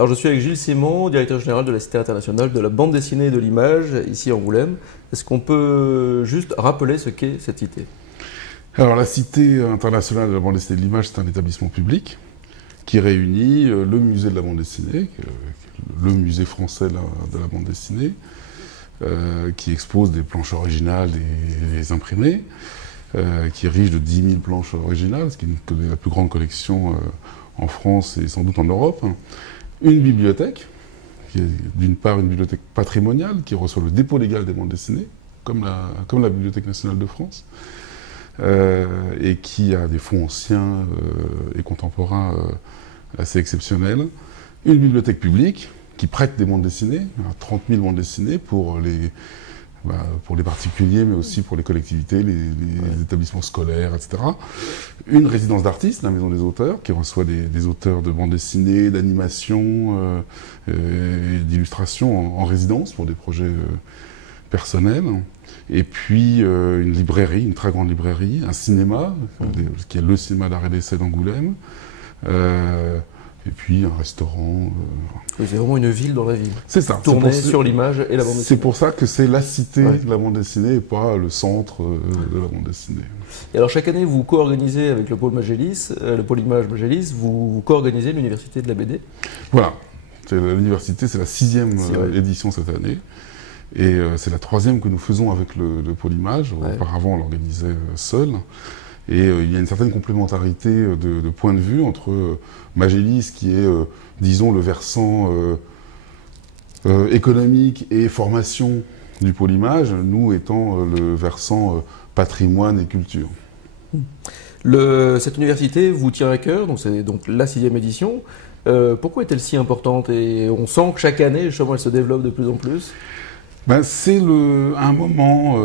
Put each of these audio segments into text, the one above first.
Alors je suis avec Gilles Simon, directeur général de la Cité internationale de la bande dessinée et de l'image, ici à Angoulême. Est-ce qu'on peut juste rappeler ce qu'est cette cité? Alors la Cité internationale de la bande dessinée et de l'image, c'est un établissement public qui réunit le musée de la bande dessinée, le musée français de la bande dessinée, qui expose des planches originales, des imprimés, qui est riche de 10 000 planches originales, ce qui est la plus grande collection en France et sans doute en Europe. Une bibliothèque, qui est d'une part une bibliothèque patrimoniale, qui reçoit le dépôt légal des bandes dessinées, comme la Bibliothèque nationale de France, et qui a des fonds anciens et contemporains assez exceptionnels. Une bibliothèque publique, qui prête des bandes dessinées, 30 000 bandes dessinées pour les particuliers, mais aussi pour les collectivités, les établissements scolaires, etc. Une résidence d'artistes, la Maison des auteurs, qui reçoit des auteurs de bandes dessinées, d'animation et d'illustration en résidence pour des projets personnels. Et puis une librairie, une très grande librairie, un cinéma, qui est le cinéma d'art et d'essai d'Angoulême. Et puis un restaurant. C'est vraiment une ville dans la ville. C'est ça. Tournée sur l'image et la bande dessinée. C'est pour ça que c'est la cité de la bande dessinée et pas le centre de la bande dessinée. Et alors chaque année, vous co-organisez avec le pôle Magélis, le pôle image Magélis, vous co-organisez l'université de la BD. Voilà. L'université, c'est la 6e édition cette année. Et c'est la 3e que nous faisons avec le pôle image. Auparavant, on l'organisait seul. Et il y a une certaine complémentarité de point de vue entre Magélis, qui est, disons, le versant économique et formation du pôle image, nous étant le versant patrimoine et culture. Cette université vous tient à cœur, donc c'est donc la 6e édition. Pourquoi est-elle si importante? Et on sent que chaque année, justement, elle se développe de plus en plus. C'est un moment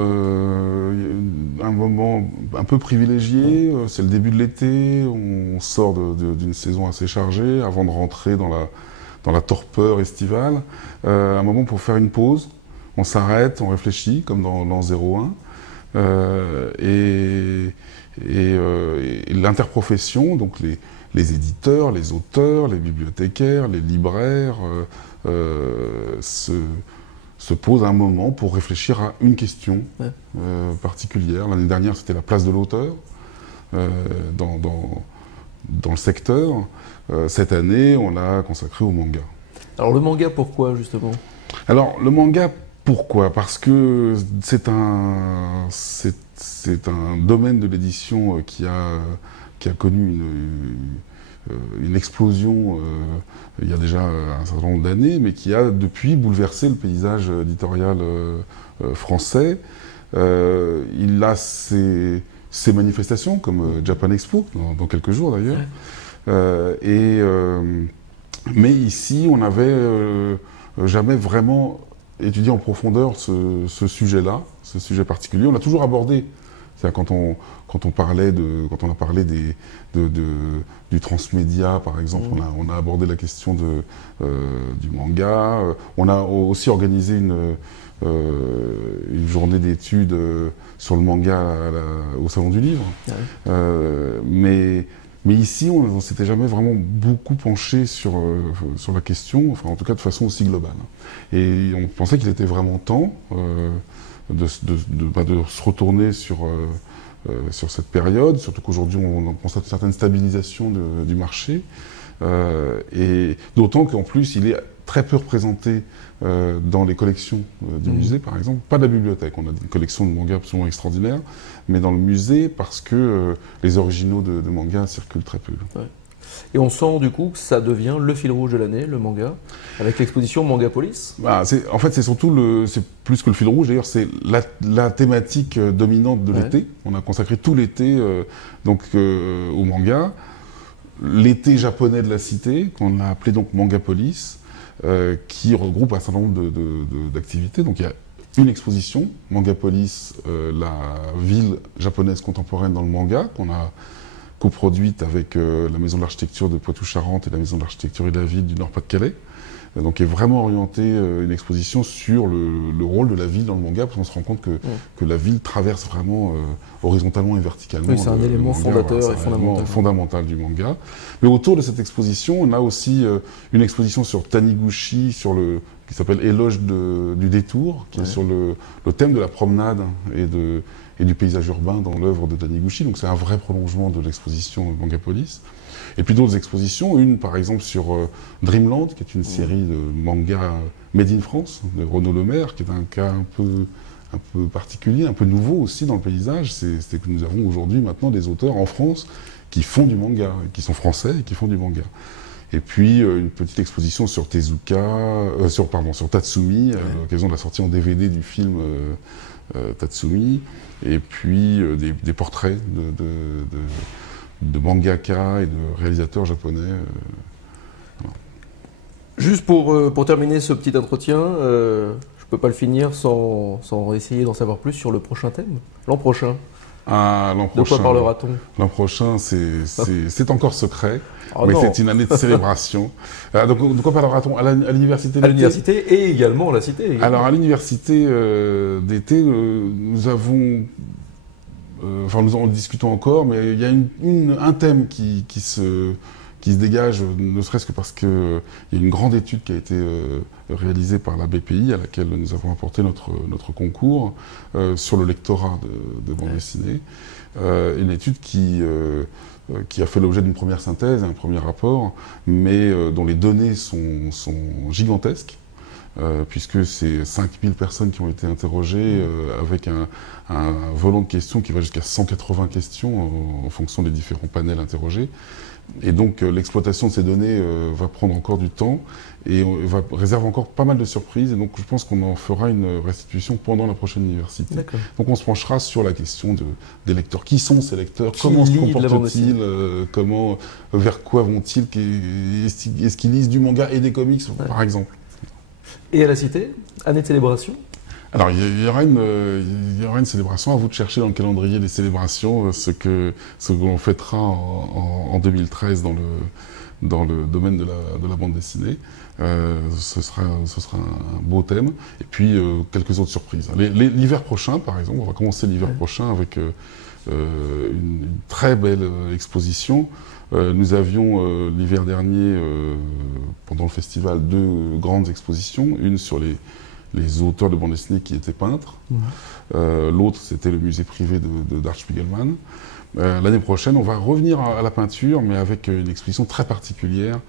un peu privilégié. C'est le début de l'été, on sort d'une saison assez chargée avant de rentrer dans la torpeur estivale. Un moment pour faire une pause, on s'arrête, on réfléchit, comme dans 01. Et l'interprofession, donc les éditeurs, les auteurs, les bibliothécaires, les libraires, se pose un moment pour réfléchir à une question particulière. L'année dernière, c'était la place de l'auteur dans le secteur. Cette année, on l'a consacré au manga. Alors le manga, pourquoi justement? Alors le manga, pourquoi? Parce que c'est un domaine de l'édition qui a connu une explosion il y a déjà un certain nombre d'années, mais qui a depuis bouleversé le paysage éditorial français. Il a ses manifestations, comme Japan Expo, dans quelques jours d'ailleurs. Mais ici, on n'avait jamais vraiment étudié en profondeur ce sujet-là, ce sujet particulier. On l'a toujours abordé. C'est-à-dire quand on a parlé du transmédia, par exemple, on a abordé la question du manga. On a aussi organisé une journée d'études sur le manga au Salon du Livre. Mais ici, on ne s'était jamais vraiment beaucoup penché sur la question, enfin en tout cas de façon aussi globale. Et on pensait qu'il était vraiment temps de se retourner sur cette période, surtout qu'aujourd'hui on constate une certaine stabilisation du marché, et d'autant qu'en plus il est très peu représenté dans les collections du musée, par exemple. Pas de la bibliothèque, on a une collection de mangas absolument extraordinaire, mais dans le musée, parce que les originaux de mangas circulent très peu. Et on sent du coup que ça devient le fil rouge de l'année, le manga, avec l'exposition Mangapolis. En fait, c'est plus que le fil rouge, d'ailleurs, c'est la thématique dominante de l'été. On a consacré tout l'été au manga. L'été japonais de la cité, qu'on a appelé donc Mangapolis, qui regroupe un certain nombre d'activités. Donc il y a une exposition, Mangapolis, la ville japonaise contemporaine dans le manga, qu'on a coproduite avec la Maison de l'Architecture de Poitou-Charentes et la Maison de l'Architecture et de la Ville du Nord-Pas-de-Calais. donc est vraiment orientée, une exposition sur le rôle de la ville dans le manga, parce qu'on se rend compte que la ville traverse vraiment horizontalement et verticalement. Oui, c'est un élément fondateur et fondamental du manga. Mais autour de cette exposition, on a aussi une exposition sur Taniguchi, qui s'appelle Éloge du détour, qui est sur le thème de la promenade et du paysage urbain dans l'œuvre de Taniguchi. Donc c'est un vrai prolongement de l'exposition Mangapolis. Et puis d'autres expositions, une par exemple sur Dreamland, qui est une série de manga made in France, de Renaud Lemaire, qui est un cas un peu particulier, un peu nouveau aussi dans le paysage. C'est que nous avons aujourd'hui maintenant des auteurs en France qui font du manga, qui sont français et qui font du manga. Et puis une petite exposition sur sur Tatsumi, à l'occasion de la sortie en DVD du film Tatsumi, et puis des portraits de mangaka et de réalisateurs japonais. Voilà. Juste pour terminer ce petit entretien, je ne peux pas le finir sans essayer d'en savoir plus sur le prochain thème, l'an prochain. L'an prochain. De quoi parlera-t-on? L'an prochain, c'est encore secret, mais non. c'est une année de célébration. Donc, de quoi parlera-t-on à l'université d'été? À l'université et également à la cité. Également. Alors, à l'université d'été, nous avons... nous en discutons encore, mais il y a un thème qui se dégage, ne serait-ce que parce qu'il y a une grande étude qui a été réalisée par la BPI, à laquelle nous avons apporté notre concours, sur le lectorat de bande dessinée. Une étude qui a fait l'objet d'une première synthèse, un premier rapport, mais dont les données sont gigantesques. Puisque c'est 5000 personnes qui ont été interrogées avec un volant de questions qui va jusqu'à 180 questions en fonction des différents panels interrogés. Et donc l'exploitation de ces données va prendre encore du temps et réserve encore pas mal de surprises. Et donc je pense qu'on en fera une restitution pendant la prochaine université. Donc on se penchera sur la question des lecteurs. Qui sont ces lecteurs? Comment se comportent-ils? Vers quoi vont-ils? Est-ce qu'ils lisent du manga et des comics, par exemple? Et à la cité, année de célébration? Alors, il y aura une célébration. À vous de chercher dans le calendrier des célébrations ce que l'on fêtera en 2013 dans le domaine de la bande dessinée. Ce sera un beau thème. Et puis, quelques autres surprises. L'hiver prochain, par exemple, on va commencer l'hiver prochain avec une très belle exposition. Nous avions l'hiver dernier, pendant le festival, 2 grandes expositions. Une sur les auteurs de bande dessinée qui étaient peintres. L'autre, c'était le musée privé d'Art Spiegelman. L'année prochaine, on va revenir à la peinture, mais avec une exposition très particulière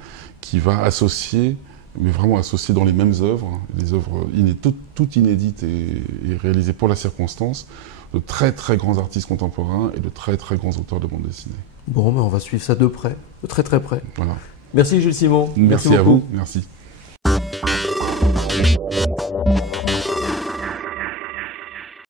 qui va associer, mais vraiment associer dans les mêmes œuvres, des œuvres toutes inédites et réalisées pour la circonstance, de très très grands artistes contemporains et de très très grands auteurs de bande dessinée. Bon, ben on va suivre ça de près, de très très près. Voilà. Merci Gilles Simon. Merci à vous. Merci.